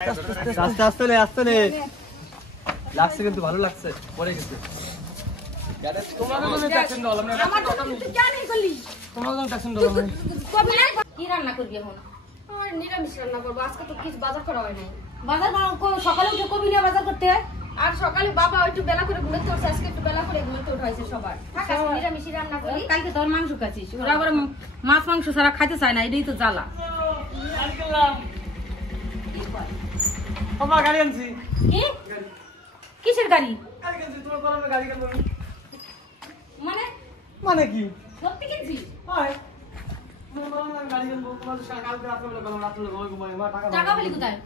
আস্তে আস্তে নে, আস্তে নে। লাগছে কিন্তু ভালো লাগছে, পরে গেছে। তোমার জন্য ট্যাক্সন দাও, আমরা আমার তো তুই কেন এই করলি? তোমার জন্য ট্যাক্সন দাও। কবে না কি রান্না করবি এখন? আর নিরামিষ রান্না করব। আজকে তো কিছু বাজার করা হয় নাই। বাজার সকালে উঠে কবি নিয়ে বাজার করতে। আর সকালে বাবা একটু বেলা করে ঘুমোতে উঠছে, আজকে একটু বেলা করে ঘুমোতে উঠাইছে সবার। আজকে নিরামিষ রান্না করি। কালকে তোর মাংস খাচ্ছিস, ওরা আবার মাছ মাংস ছাড়া খাইতে চায় না, এটাই তো জ্বালা। বাবা গাড়ি আনছি। কি কিসের গাড়ি? গাড়ি আনছি, তোমার কলমে গাড়ি কেন? মানে মানে কি? সত্যি কিনছি? হয়। তোমার কলমে গাড়ি কিনবো, তোমার কালকে রাতে বেলা কলম রাতে বেলা ঘুমাই, মা টাকা দাও। টাকা পেলি কোথায়?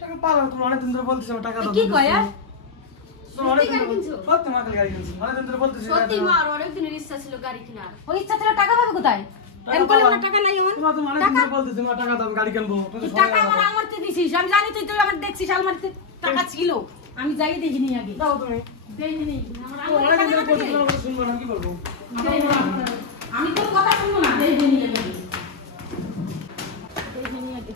টাকা পাবো, তুমি অনেক দিন ধরে বলতেছো টাকা দাও। কি কয় আর? সত্যি মা গাড়ি কিনছি, অনেক দিন ধরে বলতেছি। সত্যি মা আর অনেক দিনের ইচ্ছা ছিল গাড়ি কেনার। ওই ইচ্ছা ছিল, টাকা পাবে কোথায়? এম করলে না টাকা নাই আমার। তুমি অনেক দিন ধরে বলতেছি মা টাকা দাও, গাড়ি কিনবো। টাকা আমার তে দিছিস, আমি জানি তুই আমার দেখছিস আলমারিতে টাকা ছিল, আমি যাই দেখিনি আগে। দাও তুমি। দেখিনি আমার অনেক দিন ধরে বলতেছি, তোমার কথা শুনবো না, কি করবো? আমি তোর কথা শুনবো না, দেখিনি আগে। দেখিনি আগে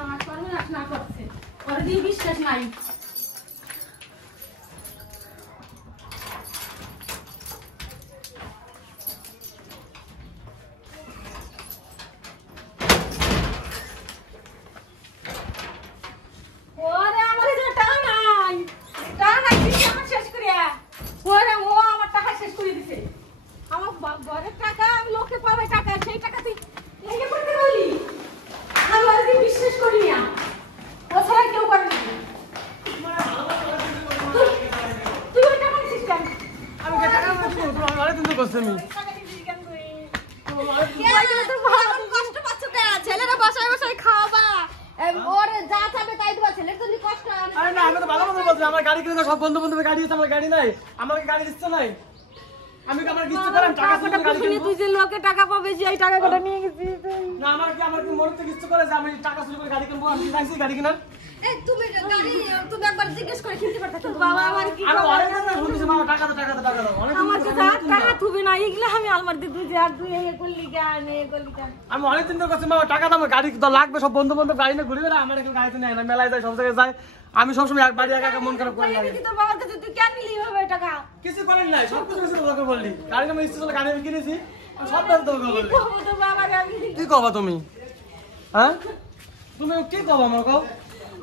আমার সর্বনাশ না করছে, ওর দিয়ে বিশ্বাস নাই। ওরে আমার এখানে টাকা নাই, টাকা নাই, দিদি আমার শেষ করিয়া। ওরে ও আমার টাকা শেষ করে দিছে। আমার ঘরের টাকা আমি লোকে পাবে টাকা, সেই টাকা তুই লেগে পড়তে বলি। আমি ওর দিয়ে বিশ্বাস করি না, ও ছাড়া কেউ করে না। তুই ওই টাকা নিছিস কেন? আমি টাকা মারবো, তোমার অনেক দিন ধরে বলছি আমি। টাকা নিছিস কেন তুই? কষ্ট পাচ্ছ কেন? ছেলেরা বাসায় বাসায় খাওয়াবা, ওর যা চাবে তাই দিবা। ছেলের জন্য কষ্ট হয়। আরে না, আমি তো ভালো কথা বলছি। আমার গাড়ি কিনে সব বন্ধু বান্ধবের গাড়ি আছে, আমার গাড়ি নাই। আমাকে গাড়ি দিচ্ছে নাই। আমি কি আমার কিস্তি করেন টাকা শুনে গাড়ি কিনবো? তুই যে লোকে টাকা পাবে সেই টাকা কটা নিয়ে গেছিস তুই? না, আমার কি মরতে কিস্তি করে যে আমি টাকা শুরু করে গাড়ি কিনবো? আমি কি চাইছি গাড়ি কিনার? এই তুমি গাড়ি তুমি একবার জিজ্ঞেস করে কিনতে পারতা কিন্তু বাবা আমার কি আমি অনেক দিন ধরে বলতেছি মামা টাকা দাও, টাকা দাও, টাকা দাও। অনেক দিন আমার ধরে কাছে আর বলতেছি, টাকা থুবে না, এগুলো আমি আলমারিতে দুই আর দুই এ করলি কেন, এ করলি কেন? আমি অনেক দিন ধরে বলছি মামা টাকা দাও, আমার গাড়ি তো লাগবে। সব বন্ধু বান্ধব গাড়ি নিয়ে ঘুরবে না, আমার কেউ গাড়িতে নেয় না। মেলায় যায়, সব জায়গায় যায়। আমি সবসময় এক বাড়ি একা একা মন খারাপ করে লাগে। তুই তোর বাবার কাছে তুই কেন নিলি হবে টাকা? কিছু করেন নাই, সব কিছু কিছু তোকে বললি। গাড়ি আমার ইচ্ছে ছিল, গাড়ি আমি কিনেছি। আমি সব দাম তোকে বললি। বাবু তো বাবারে আমি কি কবা তুমি? হ্যাঁ, তুমি কি কবা আমার কও?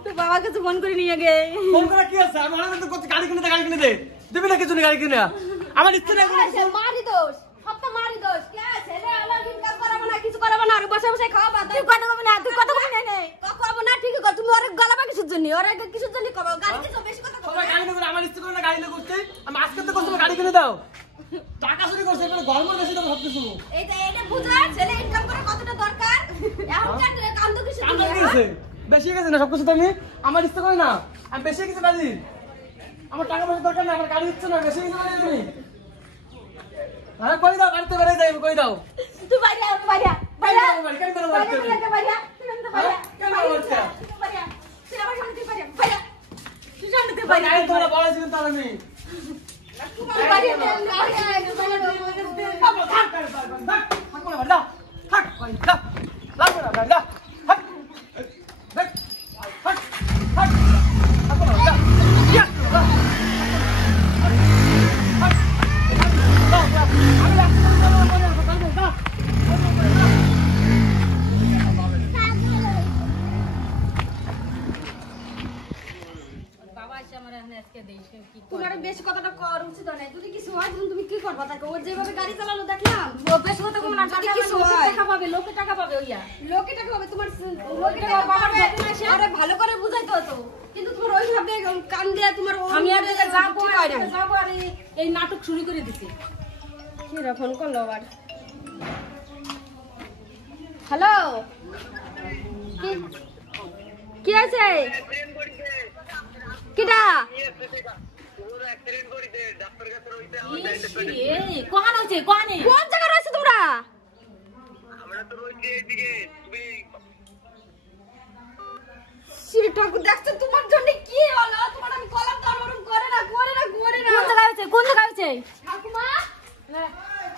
তো বাবার কাছে ফোন করে নিয়ে গে। ফোন করে কি আছে? আমি অনেক দিন করছি গাড়ি কিনে দে, গাড়ি কিনে দে। দিবি না কিছু না গাড়ি কিনে? আমার ইচ্ছে নেই কোনো কিছু। মারি দোষ, সব তো মারি দোষ। কে ছেলে আলাদা ইনকাম করাবো না, কিছু করাবো না, আর বসে বসে খাওয়াবা। তুই কথা কবি না, তুই কথা কবি না নে। খাওয়াবো না, ঠিকই কর। তুমি ওরে গলাবা কিছুর জন্য, ওরে কিছুর জন্য খাবো। গাড়ি কিছু বেশি কথা কও। সবাই গাড়ি কিনে দেবে, আমার ইচ্ছে করে না গাড়ি নিয়ে করতে। আমি আজকে তো করছি, গাড়ি কিনে দাও। টাকা চুরি করছে, এবারে গরম বেশি তো সব কিছু। এইটা বুঝা, ছেলে ইনকাম করা কতটা দরকার। এখন কান্দো কিছু কান্না জন্য। গেছে, বেশি গেছে না সবকিছু। তো আমি আমার ইচ্ছে করে না, আমি বেশি গেছে গাড়ি। আমার টাকা পয়সা দরকার না, আমার গাড়ি ইচ্ছে না, বেশি গেছে গাড়ি তুমি। হ্যাঁ, কই দাও, বাড়িতে বেরিয়ে যাই, কই দাও। তুই বাইরে আয়, বাইরে আয়, বাইরে আয়। বাইরে, কেন বেরোবো বাইরে বাড়িতে? আয়, বাইরে আয়, তুই আমাকে বাইরে আয়। কেন বেরোবো বাড়িতে? তুই বাইরে আয়, তুই আমার সামনে তুই বাইরে আয়, বাইরে আয়। তুই সামনে তুই ভাই, বাইরে গাড়ি আয়। তোমরা বলেছিলেন তো আমি। তুই বাইরে আয়, থাক, থাক না, বাড়ি দাও। থাক, বাড়ি দাও। লাগবে না, বাড়ি দাও। থাক। দেখ, থাক, থাক। থাকো না, বাড়ি দাও। ইয়া, দাও। থাক। দাও, দাও। আমি রাস্তা দিয়ে যাবো, বাড়ি দাও, বাড়ি দাও। বাবা এসে আমার এখানে আজকে দেইছে কি করে? তোমার বেশি কথাটা কর উচিত নাই। যদি কিছু হয় তুমি কি করবা? তাকে ওর যেভাবে গাড়ি চালালো দেখলাম। ও বেশ কথা কম না, যদি টাকা কিছু লোকে হয়। টাকা পাবে, লোকে টাকা পাবে ওইয়া। লোকে টাকা হবে তোমার, লোকে টাকা বাবার পাবে। বেতন আসে। আরে ভালো করে বুঝাইতে হতো, কিন্তু তোমার ওইভাবে কান দিয়ে তোমার আমি আর দিকে যাবো, ঠিক হয় না। যাবো আর এই নাটক শুরু করে দিছে। কিরা ফোন করলো আবার? হ্যালো, কি আছে? কিটা এই কোহান হচ্ছে, কোহানে? কোন জায়গায় রয়েছে তোমরা? শ্রী ঠাকুর দেখছো তোমার জন্য কি হলো? তোমার আমি কলাম তো নরম করে না, করে না, করে না। কোন জায়গায় হচ্ছে, কোন জায়গায় হচ্ছে? ঠাকুমা,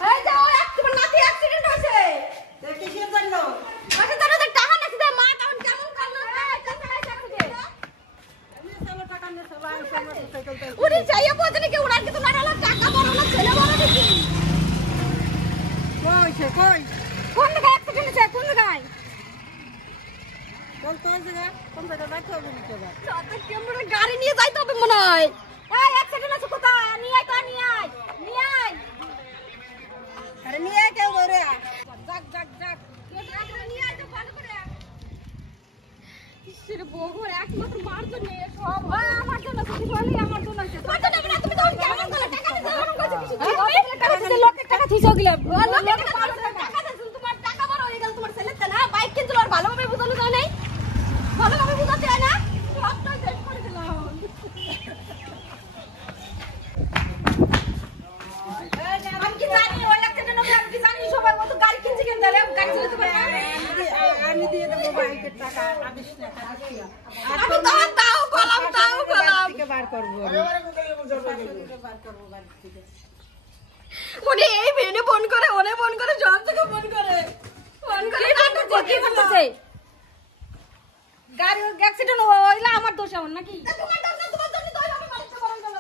এই যে ওই তোমার নাতি অ্যাক্সিডেন্ট হয়েছে। কিসের জন্য? টাকা নাকি মা তখন গাড়ি নিয়ে যাইতে হবে মনে হয়। এই অ্যাক্সিডেন্ট আছে কোথায়? নিয়ে আয় তো, নিয়ে আয়, নিয়ে আয়। আরে নিয়ে কেউ করে যাক যাক যাক, নিয়ে আয় তো ভালো করে। ইসের বউর একমাত্র মার জন্য সব আমার জন্য কিছু বলি, আমার জন্য হইছে। তোমার জন্য না, তুমি তো কেমন করে টাকা দিতে এরকম কইছো কিছু কি? টাকা দিতে লোকের টাকা থিসো গিলা। লোকের টাকা দিতে তোমার টাকা বড় হয়ে গেল, তোমার ছেলেতে না বাইক কিনছিল আর ভালোভাবে বুঝালো দাও নাই, ভালোভাবে বুঝাতে হয় না, সবটাই শেষ করে দিলাম। আমি কি জানি ওই অ্যাক্সিডেন্ট হবে, আমি কি জানি সবাই ও তো গাড়ি কিনছে কেন, তাহলে গাড়ি চালাতে পারে না। আমি দিয়ে দেবো বাইকের টাকা 20 টাকা আমি তাও বললাম, তাও বললাম থেকে বার করবো উনি এই মেনে ফোন করে, ওনে ফোন করে, জব থেকে ফোন করে কি করতেছে? গাড়ি অ্যাক্সিডেন্ট হইলা আমার দোষ এমন নাকি? তোমার দোষ না, তোমার জন্য তো আমি বাড়িতে বরণ গেল।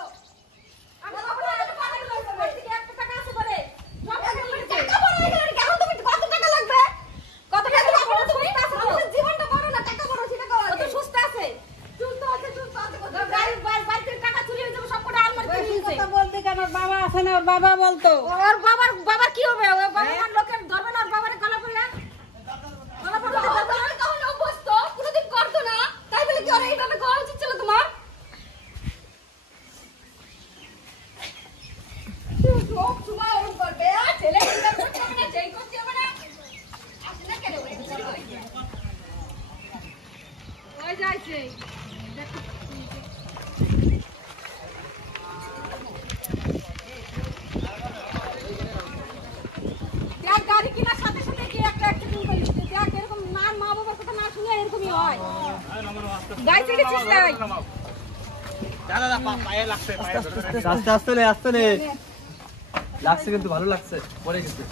আমার বাবা না এটা পাগল হইছে, ওই থেকে 1 টাকা আছে করে সব টাকা বড় হয়ে গেল। কেন তুমি কত টাকা লাগবে? কত টাকা লাগবে? তুমি আমাদের জীবনটা বড় না, টাকা বড়, সেটা কও। ও তো সুস্থ আছে, সুস্থ আছে। গাড়ি বাইরে টাকা চুরি হয়ে যাবে, সব কটা আলমারি থেকে নিয়েছে। কথা বলতে কেন? ওর বাবা আছে না, ওর বাবা বলতো। ওর বাবার কি হবে? ওর বাবার লোকের ধরবে না, ওর বাবার গলা পড়লে গলা পড়লে তাহলে অভ্যস্ত, কোনোদিন করতো না, তাই বলে কি ওর এইভাবে করা উচিত ছিল তোমার? লোক তোমার ওরকম করবে, আর ছেলে ইনকাম করতে হবে না, যেই করতে হবে না, আসলে না কেন ওই চুরি হয়? ওই যাইছে দেখ, গাড়ি কেনার সাথে সাথে কি একটা অ্যাক্সিডেন্ট করে দিচ্ছে। দেখ এরকম না, মা বাবার কথা না শুনে এরকমই হয়। গাড়ি থেকে চিস্তাই আস্তে আস্তে নে, আস্তে নে। লাগছে কিন্তু ভালো লাগছে, পরে গেছে।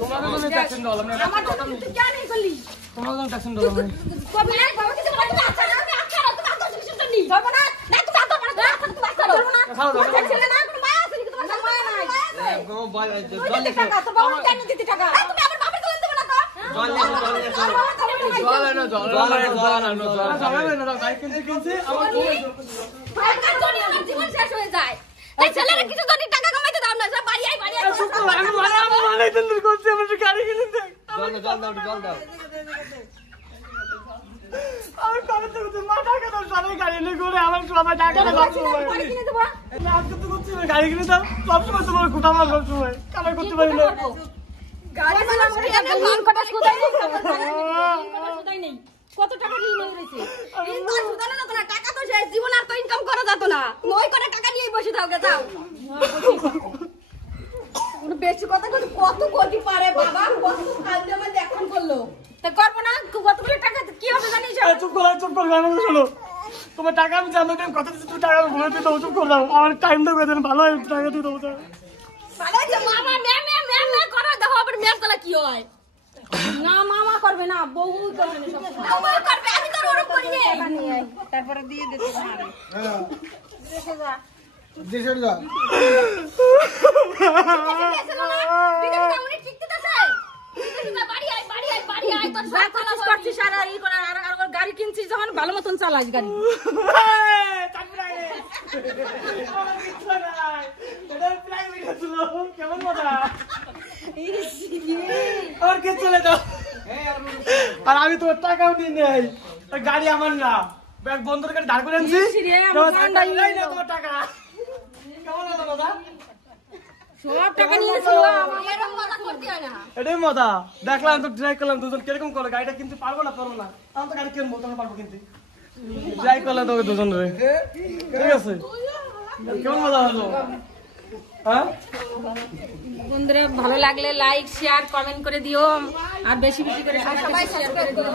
তোমাদের জন্য অ্যাকশন দাও, আমরা আমার জন্য তুই কেন এই করলি? তোমাদের জন্য অ্যাকশন দাও। কবি না বাবা কিছু বলতে আচ্ছা না, আমি আচ্ছা না, তুমি আচ্ছা কিছু তো নেই বাবা না, না তুমি আচ্ছা মানে তুমি আচ্ছা করবে না, তোমার ছেলে না, কোনো মায়া আছে নাকি? তোমার মায়া নাই, তুই দিতে টাকা তো বাবা কেন দিতে টাকা? তুমি আমার বাবার তো দেবে না তো? ভাইকার জন্য আমার জীবন শেষ হয়ে যায়। এই ছেলেরা কিছু জন্য টাকা কামাইতে দাও না, সব বাড়ি আই বাড়ি আই। গাড়ি কিনে দে, জল দাও। আমি কবে থেকে মা টাকা দাও, সবাই গাড়ি নিয়ে ঘুরে, আমার সবাই টাকা দাও। বাড়ি কিনে দেবো। আজকে তো করছি গাড়ি কিনে দাও, সবসময় তোমার কোথা মার সবসময় কামাই করতে পারি না। গাড়ি বানা করে একটা লোন কটা সুদাই নেই, সুদাই নেই। কত টাকা ঋণ হয়েছে? ঋণ তো সুদানো না, কোনো টাকা তো শেষ, জীবন আর তো ইনকাম করা যেত না। নয় করে টাকা নিয়ে বসে থাও গে, যাও। কোনো বেশি কথা কত কোটি পারে বাবা, কত কালকে আমার দেখান করলো। তা করবো না, কতগুলো টাকা কি হবে জানিস? চুপ করো, গান শোনো। তোমার টাকা আমি জানো, টাইম কথা দিচ্ছি, তুমি টাকা ঘুরে দিয়ে দাও, চুপ করো। আমার টাইমটা বেঁধে ভালো হয়, টাকা দিয়ে দেবো। ভালো আছে মামা, মে করো, দেখো আবার মেয়ের তলা কি হয়। না মামা করবে না, বউ করবে না, সব বউ করবে। আমি তো ওরকম করি রে। তারপরে দিয়ে দিতে পারে দেখে যা দেশের যা গাড়ি কিনছিস যখন ভালো মতন চালাস গাড়ি। কেমন মজা, আর কে চলে যাও। আর আমি তোমার টাকাও নিয়ে নেই, গাড়ি আমার না, বন্ধুর গাড়ি দাঁড় করে আনছি, তোমার টাকা। কেমন মজা দাদা, সব টাকা নিয়েছিল, এটাই মজা। দেখলাম তো, ট্রাই করলাম দুজন কিরকম করে, গাড়িটা কিনতে পারবো না, আমি তো গাড়ি কিনবো, তখন পারবো কিনতে। ট্রাই করলাম তোকে দুজন রে, ঠিক আছে। কেমন মজা হলো? হ্যাঁ বন্ধুরা ভালো লাগলে লাইক শেয়ার কমেন্ট করে দিও, আর বেশি বেশি করে সবাই শেয়ার করে দিও।